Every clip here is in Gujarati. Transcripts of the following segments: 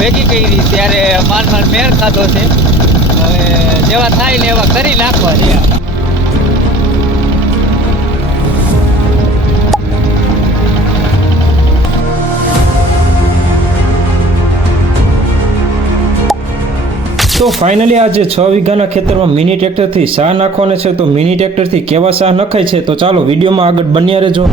ભેગી કરી ત્યારે માન મેળ ખાધો છે. હવે જેવા થાય ને એવા કરી નાખવા છે. તો ફાઇનલી આજે 6 વીઘાના ખેતરમાં મિની ટ્રેક્ટરથી સાહ નાખવાના છે. તો મિની ટ્રેક્ટરથી કેવા સાહ નખાય છે તો ચાલો વિડીયોમાં આગળ બન્યા રહેજો.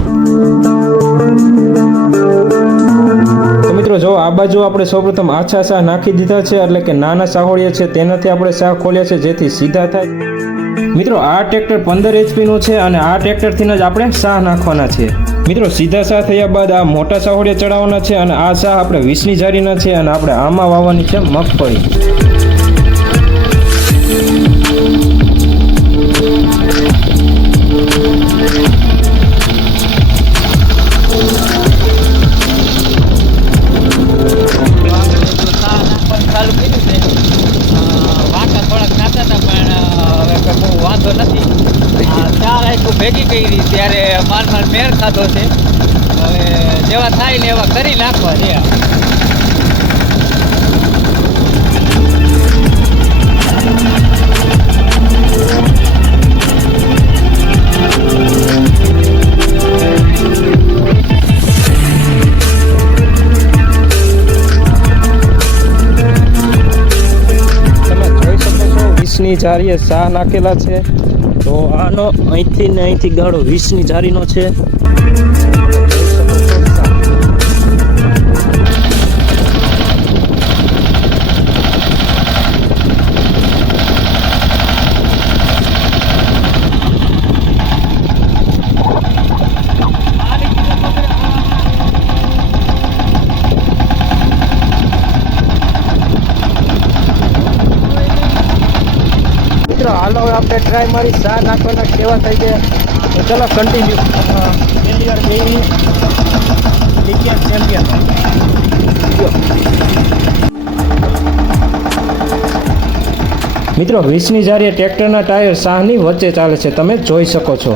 તો મિત્રો જો આ બાજુ આપણે સૌપ્રથમ આછા સાહ નાખી દીધા છે, એટલે કે નાના સાહોળિયા છે તેનાથી આપણે સાહ ખોલ્યા છે જેથી સીધા થાય. મિત્રો આ ટ્રેક્ટર 15 HP નું છે અને આ ટ્રેક્ટરથી જ આપણે સાહ નાખવાના છે. મિત્રો સીધા સાહ થયા બાદ આ મોટા સાહોળિયા ચડાવવાના છે અને આ સાહ આપણે 20ની જારીના છે અને આપણે આમાં વાવવાની છે મગફળી. ભેગી કરી ત્યારે માન મેળ ખાધો છે. હવે જેવા થાય ને એવા કરી નાખવા છે. તમે જોઈ શકો છો 20ની જારીએ સાહ નાખેલા છે. તો આનો અહીંથી ને અહીંથી ગાળો 20ની જારીનો છે. હાલો હવે આપણે ટ્રાય મારી સાહ નાખવાના કેવા થાય છે. ચલો કન્ટિન્યુ. ચેમ્પિયન મિત્રો 20ની જારીએ ટ્રેક્ટરના ટાયર સાહની વચ્ચે ચાલે છે, તમે જોઈ શકો છો.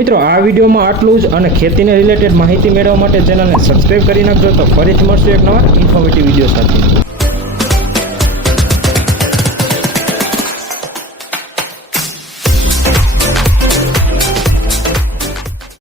મિત્રો આ વિડીયોમાં આટલું જ, અને ખેતીને રિલેટેડ માહિતી મેળવવા માટે ચેનલને સબસ્ક્રાઇબ કરી નાખજો. તો ફરીથી મળશું એક નવા ઇન્ફોર્મેટિવ વિડીયો સાથે.